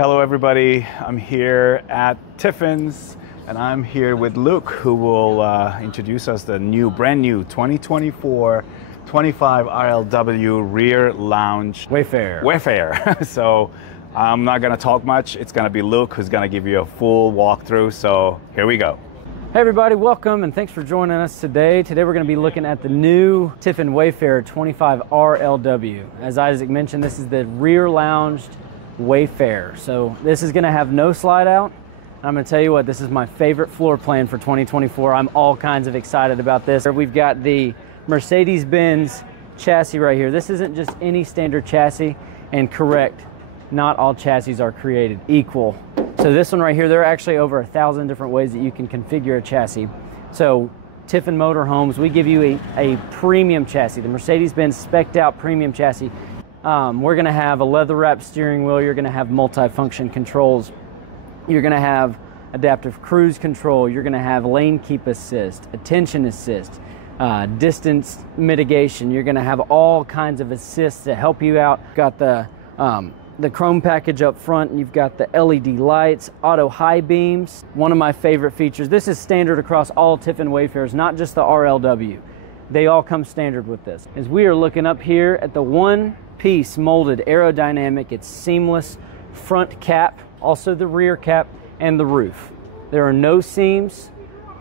Hello everybody, I'm here at Tiffin's and I'm here with Luke, who will introduce us the brand new 2024 25 RLW rear lounge Wayfarer. So I'm not going to talk much. It's going to be Luke who's going to give you a full walkthrough. So here we go. Hey everybody, welcome and thanks for joining us today. Today we're going to be looking at the new Tiffin Wayfarer 25 RLW. As Isaac mentioned, this is the rear lounged Wayfarer. So this is going to have no slide out. I'm going to tell you what, this is my favorite floor plan for 2024. I'm all kinds of excited about this. We've got the Mercedes-Benz chassis right here. This isn't just any standard chassis, and correct, not all chassis are created equal. So this one right here, there are actually over 1,000 different ways that you can configure a chassis. So Tiffin Motorhomes, we give you a premium chassis, the Mercedes-Benz spec'd out premium chassis. We're gonna have a leather wrapped steering wheel, you're gonna have multifunction controls, you're gonna have adaptive cruise control, you're gonna have lane keep assist, attention assist, distance mitigation, you're gonna have all kinds of assists to help you out. Got the chrome package up front, and you've got the LED lights, auto high beams. One of my favorite features, this is standard across all Tiffin Wayfarers, not just the RLW. They all come standard with this. As we are looking up here at the one-piece molded aerodynamic, it's seamless front cap, also the rear cap and the roof. There are no seams.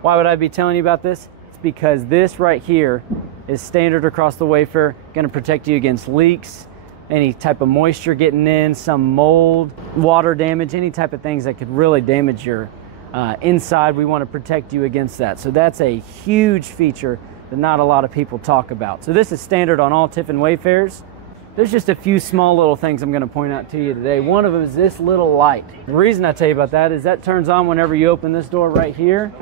Why would I be telling you about this? It's because this right here is standard across the Wayfarer, gonna protect you against leaks, any type of moisture getting in, some mold, water damage, any type of things that could really damage your inside. We want to protect you against that. So that's a huge feature that not a lot of people talk about. So this is standard on all Tiffin Wayfarers. There's just a few small little things I'm going to point out to you today. One of them is this little light. The reason I tell you about that is that turns on whenever you open this door right here.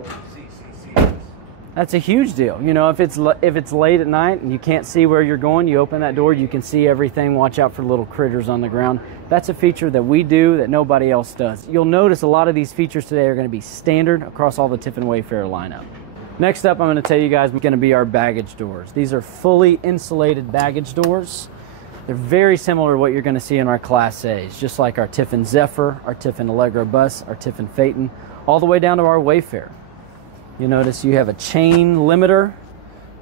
That's a huge deal. You know, if it's late at night and you can't see where you're going, you open that door, you can see everything. Watch out for little critters on the ground. That's a feature that we do that nobody else does. You'll notice a lot of these features today are going to be standard across all the Tiffin Wayfarer lineup. Next up, I'm going to tell you guys, going to be our baggage doors. These are fully insulated baggage doors. They're very similar to what you're going to see in our Class A's, just like our Tiffin Zephyr, our Tiffin Allegro Bus, our Tiffin Phaeton, all the way down to our Wayfarer. You notice you have a chain limiter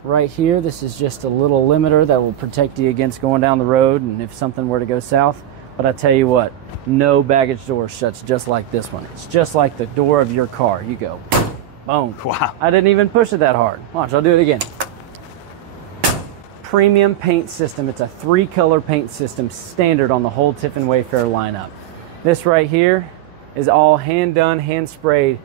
right here. This is just a little limiter that will protect you against going down the road and if something were to go south. But I tell you what, no baggage door shuts just like this one. It's just like the door of your car. You go, boom. Wow. I didn't even push it that hard. Watch, I'll do it again. Premium paint system. It's a 3-color paint system standard on the whole Tiffin Wayfarer lineup. This right here is all hand done, hand sprayed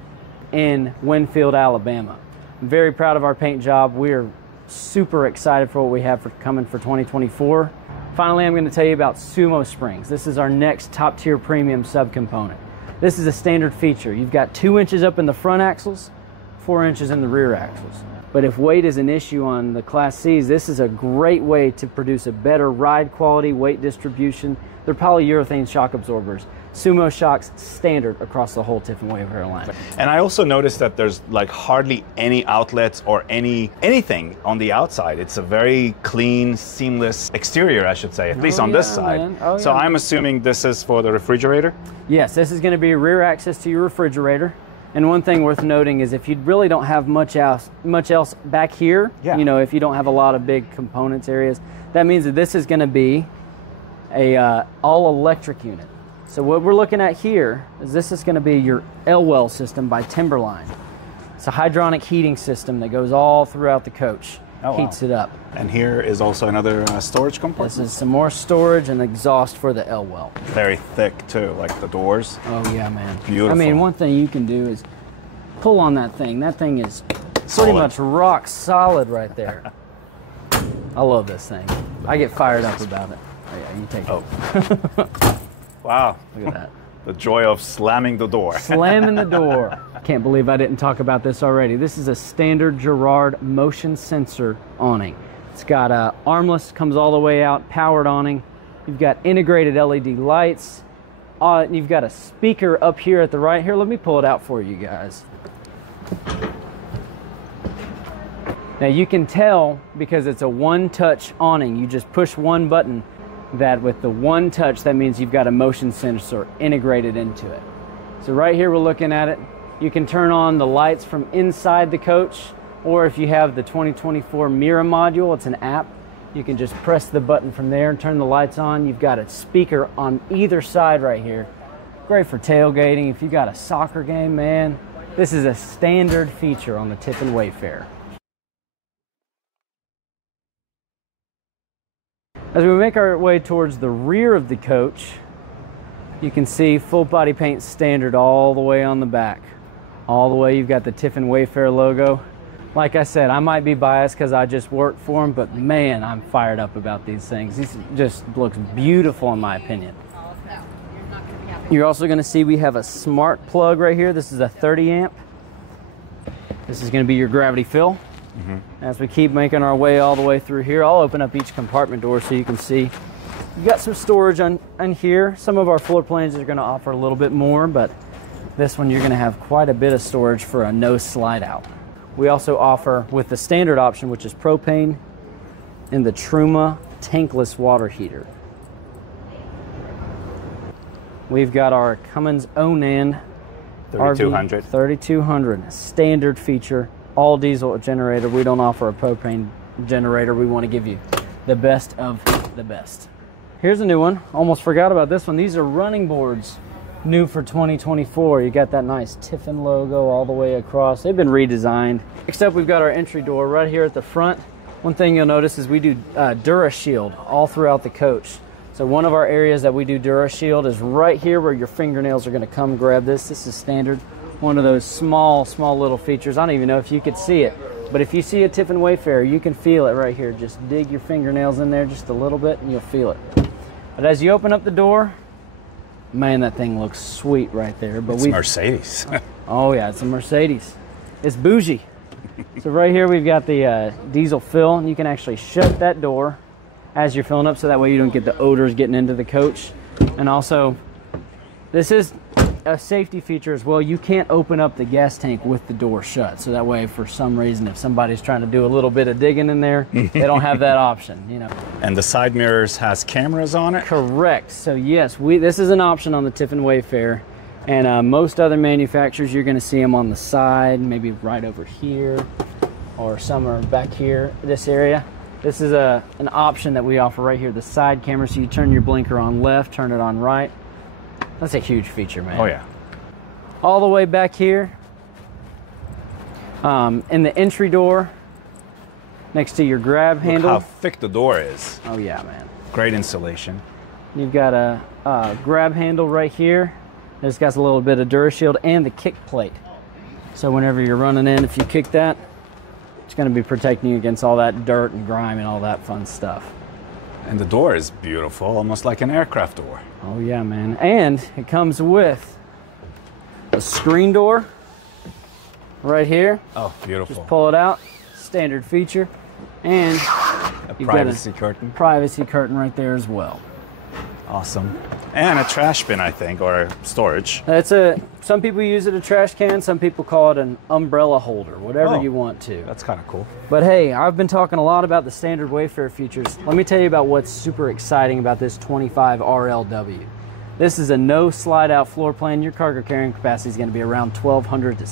in Winfield, Alabama. I'm very proud of our paint job. We're super excited for what we have coming for 2024. Finally, I'm going to tell you about Sumo Springs. This is our next top tier premium subcomponent. This is a standard feature. You've got 2 inches up in the front axles, 4 inches in the rear axles. But if weight is an issue on the Class C's, this is a great way to produce a better ride quality, weight distribution. They're polyurethane shock absorbers. Sumo shocks standard across the whole Tiffin Wayfarer line. And I also noticed that there's like hardly any outlets or anything on the outside. It's a very clean, seamless exterior, I should say, at least on this side. So I'm assuming this is for the refrigerator? Yes, this is going to be rear access to your refrigerator. And one thing worth noting is if you really don't have much else back here, you know, if you don't have a lot of big components areas, that means that this is going to be a all-electric unit. So what we're looking at here is this is going to be your L-Well system by Timberline. It's a hydronic heating system that goes all throughout the coach, heats it up. And here is also another storage compartment? This is some more storage and exhaust for the L-Well. Very thick too, like the doors. Oh yeah, man. Beautiful. I mean, one thing you can do is pull on that thing. That thing is pretty much rock solid right there. I love this thing. I get fired up about it. Oh yeah, you take it. Wow. Look at that. The joy of slamming the door. Slamming the door. Can't believe I didn't talk about this already. This is a standard Girard motion sensor awning. It's got armless, comes all the way out, powered awning. You've got integrated LED lights. You've got a speaker up here at the right. Here, let me pull it out for you guys. Now you can tell because it's a one-touch awning. You just push one button that with the one touch, that means you've got a motion sensor integrated into it. So right here we're looking at it. You can turn on the lights from inside the coach, or if you have the 2024 mirror module, it's an app. You can just press the button from there and turn the lights on. You've got a speaker on either side right here. Great for tailgating. If you've got a soccer game, man, this is a standard feature on the Tiffin Wayfarer. As we make our way towards the rear of the coach, you can see full body paint standard all the way on the back. All the way, you've got the Tiffin Wayfarer logo. Like I said, I might be biased because I just work for them, but man, I'm fired up about these things. These just looks beautiful in my opinion. You're also going to see we have a smart plug right here. This is a 30 amp. This is going to be your gravity fill. As we keep making our way all the way through here, I'll open up each compartment door so you can see. You've got some storage on here. Some of our floor plans are going to offer a little bit more, but this one you're going to have quite a bit of storage for a no slide out. We also offer, with the standard option, which is propane, and the Truma tankless water heater. We've got our Cummins Onan 3200. 3200, standard feature, all diesel generator. We don't offer a propane generator. We want to give you the best of the best. Here's a new one. Almost forgot about this one. These are running boards. New for 2024. You got that nice Tiffin logo all the way across. They've been redesigned. Next up, we've got our entry door right here at the front. One thing you'll notice is we do DuraShield all throughout the coach. So one of our areas that we do DuraShield is right here where your fingernails are going to come grab this. This is standard. One of those small little features. I don't even know if you could see it, but if you see a Tiffin Wayfarer, you can feel it right here. Just dig your fingernails in there just a little bit and you'll feel it. But as you open up the door, man, that thing looks sweet right there. But it's Mercedes. Oh yeah, it's a Mercedes. It's bougie. So right here we've got the diesel fill, and you can actually shut that door as you're filling up, so that way you don't get the odors getting into the coach. And also, this is a safety feature as well. You can't open up the gas tank with the door shut, so that way for some reason if somebody's trying to do a little bit of digging in there, they don't have that option, you know. And the side mirrors has cameras on it? Correct. So yes, this is an option on the Tiffin Wayfarer, and most other manufacturers you're going to see them on the side, maybe right over here, or some are back here, this area. This is an option that we offer right here, the side camera. So you turn your blinker on left, turn it on right. That's a huge feature, man. Oh yeah. All the way back here, in the entry door, next to your grab handle. Look how thick the door is. Oh yeah, man. Great insulation. You've got a grab handle right here. It's got a little bit of DuraShield and the kick plate. So whenever you're running in, if you kick that, it's going to be protecting you against all that dirt and grime and all that fun stuff. And the door is beautiful, almost like an aircraft door. Oh yeah, man. And it comes with a screen door right here. Oh, beautiful. Just pull it out, standard feature. And a privacy curtain. Privacy curtain right there as well. Awesome. And a trash bin, I think, or storage. Some people use it a trash can, some people call it an umbrella holder, whatever you want to. That's kind of cool. But hey, I've been talking a lot about the standard Wayfarer features. Let me tell you about what's super exciting about this 25 RLW. This is a no slide out floor plan. Your cargo carrying capacity is going to be around 1,200 to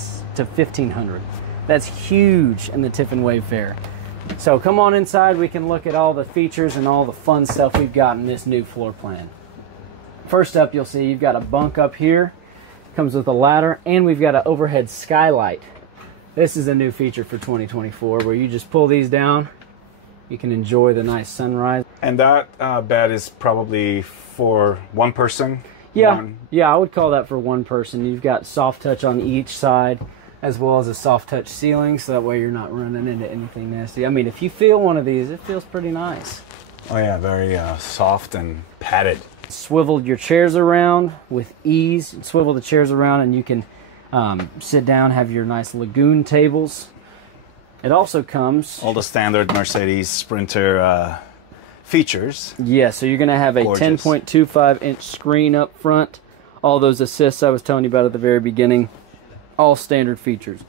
1,500. That's huge in the Tiffin Wayfarer. So come on inside, we can look at all the features and all the fun stuff we've got in this new floor plan. First up, you'll see you've got a bunk up here, comes with a ladder, and we've got an overhead skylight. This is a new feature for 2024 where you just pull these down, you can enjoy the nice sunrise. And that bed is probably for one person? Yeah, I would call that for one person. You've got soft touch on each side, as well as a soft touch ceiling, so that way you're not running into anything nasty. I mean, if you feel one of these, it feels pretty nice. Oh yeah, very soft and padded. Swivel your chairs around with ease. Swivel the chairs around and you can sit down, have your nice lagoon tables. It also comes... all the standard Mercedes Sprinter features. Yeah, so you're going to have a 10.25 inch screen up front. All those assists I was telling you about at the very beginning. All standard features.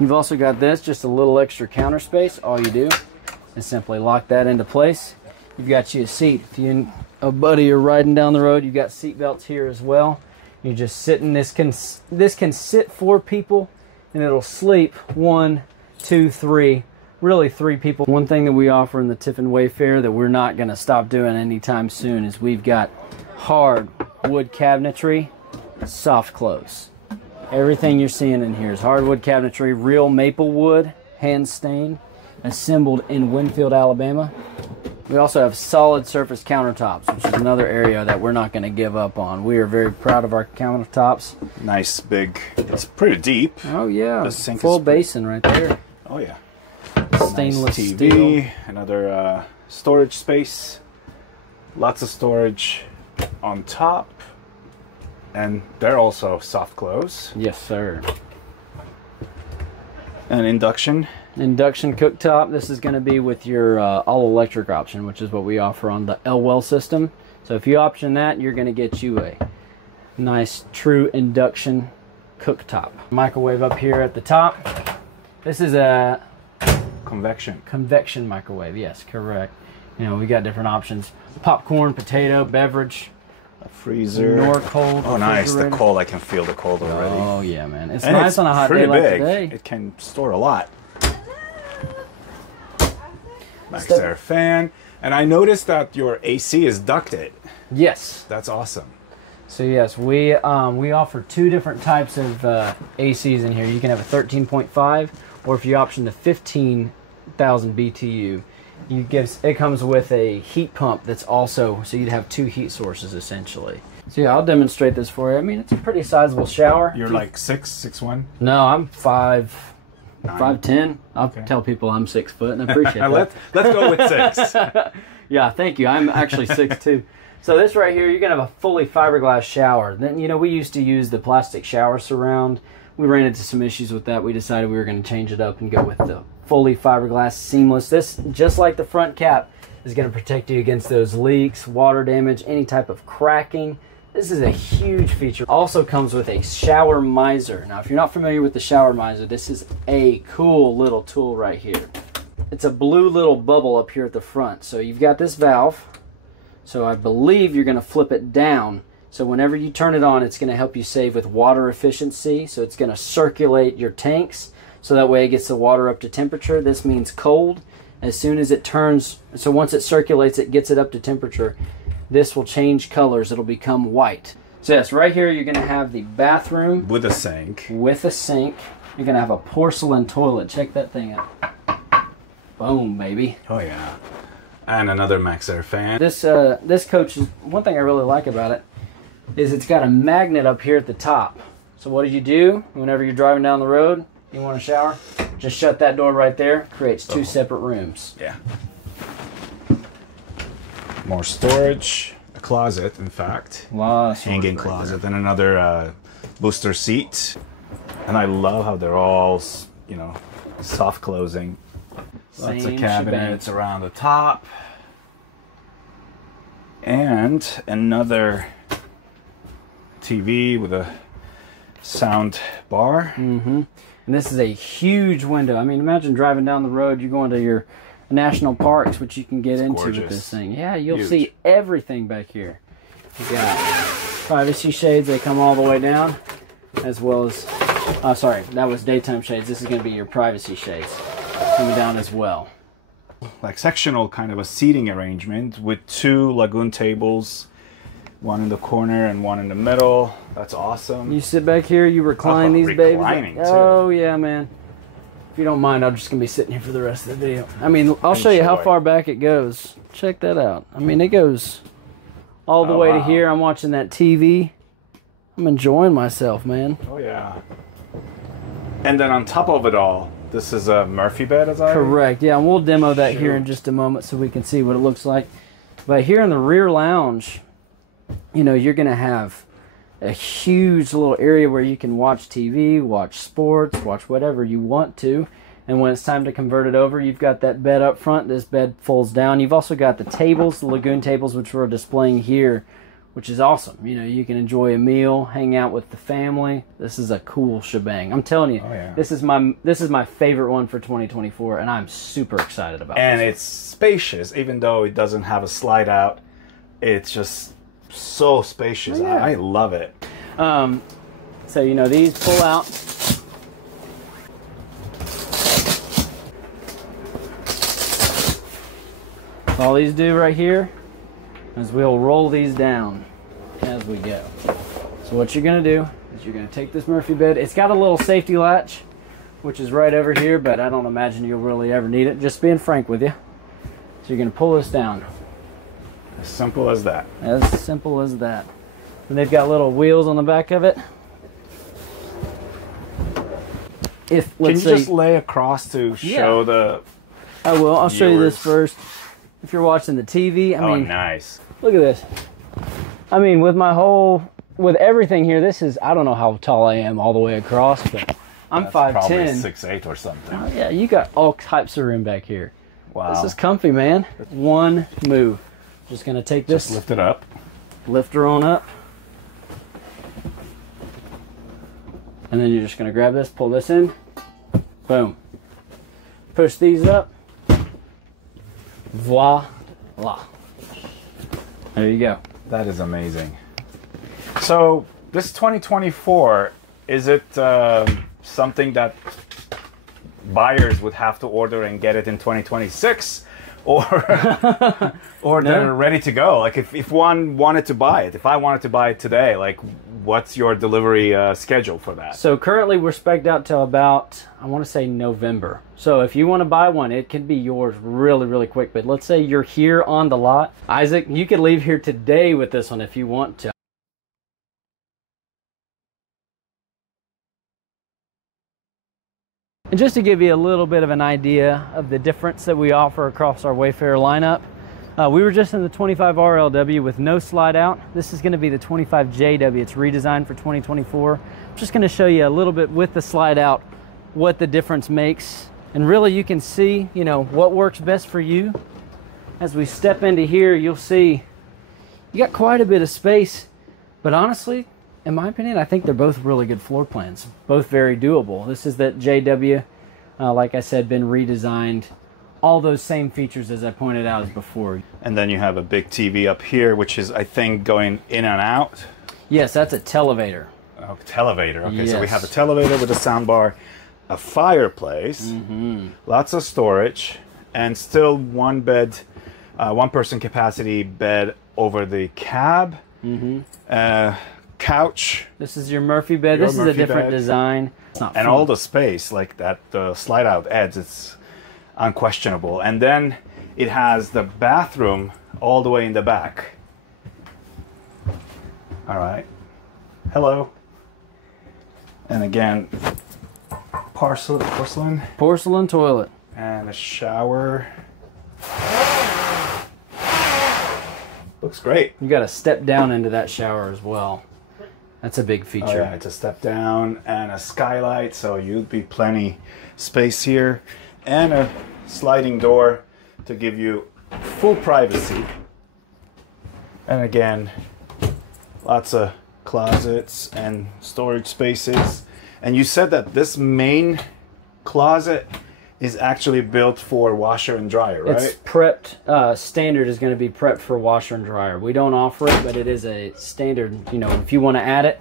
You've also got this, just a little extra counter space. All you do is simply lock that into place. You've got you a seat. If you and a buddy are riding down the road, you've got seat belts here as well. You just sit in this. This can sit 4 people, and it'll sleep 1, 2, 3. Really 3 people. One thing that we offer in the Tiffin Wayfarer that we're not going to stop doing anytime soon is we've got hard wood cabinetry, soft close. Everything you're seeing in here is hardwood cabinetry, real maple wood, hand stained, assembled in Winfield, Alabama. We also have solid surface countertops, which is another area that we're not going to give up on. We are very proud of our countertops. Nice big, it's pretty deep. Oh yeah, The sink full is pretty- basin right there. Oh yeah. Stainless Nice TV, steel. another storage space. Lots of storage on top. And they're also soft close. Yes, sir. And induction. Induction cooktop. This is going to be with your all-electric option, which is what we offer on the Elwell system. So if you option that, you're going to get you a nice, true induction cooktop. Microwave up here at the top. This is a convection microwave. Yes, correct. You know, we got different options: popcorn, potato, beverage. A freezer. Nor cold. Oh, nice. The refrigerator. cold. I can feel the cold already. Oh, yeah, man. It's And nice it's on a hot pretty day like big. today. It can store a lot. Max-Air fan. And I noticed that your AC is ducted. Yes. That's awesome. So yes, we offer 2 different types of ACs in here. You can have a 13.5, or if you option the 15,000 BTU, it comes with a heat pump that's also, so you'd have 2 heat sources essentially. So yeah, I'll demonstrate this for you. I mean, it's a pretty sizable shower. You're like 6'1"? No, I'm 5'10". I'll Okay. tell people I'm 6 foot, and I appreciate that. Let's go with 6. Yeah, thank you. I'm actually 6'2". So this right here, you're going to have a fully fiberglass shower. Then, you know, we used to use the plastic shower surround. We ran into some issues with that. We decided we were going to change it up and go with the fully fiberglass seamless. This, just like the front cap, is going to protect you against those leaks, water damage, any type of cracking. This is a huge feature. Also comes with a shower miser. Now, if you're not familiar with the shower miser, this is a cool little tool right here. It's a blue little bubble up here at the front. So you've got this valve. So I believe you're going to flip it down. So whenever you turn it on, it's going to help you save with water efficiency. So it's going to circulate your tanks. So that way it gets the water up to temperature. This means cold. As soon as it turns, so once it circulates, it gets it up to temperature. This will change colors. It'll become white. So yes, right here you're going to have the bathroom. With a sink. With a sink. You're going to have a porcelain toilet. Check that thing out. Boom, baby. Oh yeah. And another Max-Air fan. This coach, one thing I really like about it is it's got a magnet up here at the top. So what do? Whenever you're driving down the road, you want to shower, just shut that door right there. Creates 2 separate rooms. Yeah. More storage. A closet, in fact. Hanging closet. And another booster seat. And I love how they're all, you know, soft closing. Lots of cabinets around the top. And another TV with a sound bar. Mm-hmm. And this is a huge window. I mean, imagine driving down the road, you're going to your national parks, which you can get into with this thing. Yeah, you'll see everything back here. You got privacy shades. They come all the way down, as well as, oh, sorry, that was daytime shades. This is going to be your privacy shades coming down as well. Like sectional kind of a seating arrangement with 2 lagoon tables, one in the corner and one in the middle. That's awesome. You sit back here, you recline these babies. Reclining too. Oh yeah, man. If you don't mind, I'm just gonna be sitting here for the rest of the video. I mean, I'll show you how far back it goes. Check that out. I mean, it goes all the way to here. I'm watching that TV. I'm enjoying myself, man. Oh yeah. And then on top of it all, this is a Murphy bed, as I... Correct, yeah, and we'll demo that here in just a moment so we can see what it looks like. But here in the rear lounge, you know, you're going to have a huge little area where you can watch TV, watch sports, watch whatever you want to. And when it's time to convert it over, you've got that bed up front. This bed folds down. You've also got the tables, the lagoon tables, which we're displaying here, which is awesome. You know, you can enjoy a meal, hang out with the family. This is a cool shebang. I'm telling you, this is my favorite one for 2024, and I'm super excited about it. And it's spacious, even though it doesn't have a slide out. It's just so spacious. I love it. So, you know, these pull out. All these do right here is we'll roll these down as we go. So what you're going to do is you're going to take this Murphy bed. It's got a little safety latch, which is right over here, but I don't imagine you'll really ever need it. Just being frank with you. So you're going to pull this down. As simple as that. As simple as that. And they've got little wheels on the back of it. Can you just lay across to show the... I will. I'll show you this first. If you're watching the TV, I mean... nice. Look at this. I mean, with everything here, this is... I don't know how tall I am all the way across, but I'm 5'10". Probably 6'8" or something. Oh, yeah, you got all types of room back here. Wow. This is comfy, man. One move. Just going to take this... Just lift it up. Lift her on up. And then you're just going to grab this, pull this in. Boom. Push these up. Voila. There you go. That is amazing. So this 2024, is it something that buyers would have to order and get it in 2026? Or they're ready to go? Like if one wanted to buy it, if I wanted to buy it today, like what's your delivery schedule for that? So currently we're spec'd out till about, I want to say November. So if you want to buy one, it can be yours really, really quick. But let's say you're here on the lot. Isaac, you could leave here today with this one if you want to. And just to give you a little bit of an idea of the difference that we offer across our Wayfarer lineup, we were just in the 25 RLW with no slide out. This is going to be the 25 JW. It's redesigned for 2024. I'm just going to show you a little bit with the slide out what the difference makes. And really you can see, you know, what works best for you. As we step into here, you'll see you got quite a bit of space, but honestly, in my opinion, I think they're both really good floor plans. Both very doable. This is that JW, like I said, been redesigned. All those same features as I pointed out as before. And then you have a big TV up here, which is, I think, going in and out. Yes, that's a televator. Oh, televator. Okay, yes. So we have a televator with a soundbar, a fireplace, lots of storage, and still one bed, one person capacity bed over the cab. Couch. This is your Murphy bed. This is a different design. It's not and all the space, like that, the slide out edge, it's unquestionable. And then it has the bathroom all the way in the back. All right. Hello. And again, porcelain. Porcelain toilet. And a shower. Looks great. You got to step down into that shower as well. That's a big feature. Oh, yeah, it's a step down and a skylight, so you'd be plenty space here. And a sliding door to give you full privacy. And again, lots of closets and storage spaces. And you said that this main closet is actually built for washer and dryer, right? It's prepped, standard is going to be prepped for washer and dryer. We don't offer it, but it is a standard. You know, if you want to add it,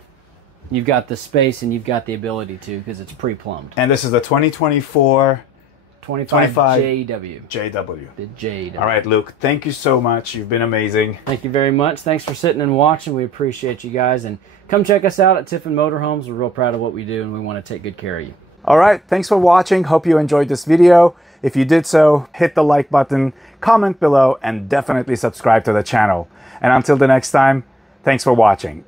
you've got the space and you've got the ability to, because it's pre-plumbed. And this is the 2024 25 JW. JW. The JW. All right, Luke, thank you so much. You've been amazing. Thank you very much. Thanks for sitting and watching. We appreciate you guys. And come check us out at Tiffin Motorhomes. We're real proud of what we do, and we want to take good care of you. All right, thanks for watching. Hope you enjoyed this video. If you did so, hit the like button, comment below, and definitely subscribe to the channel. And until the next time, thanks for watching.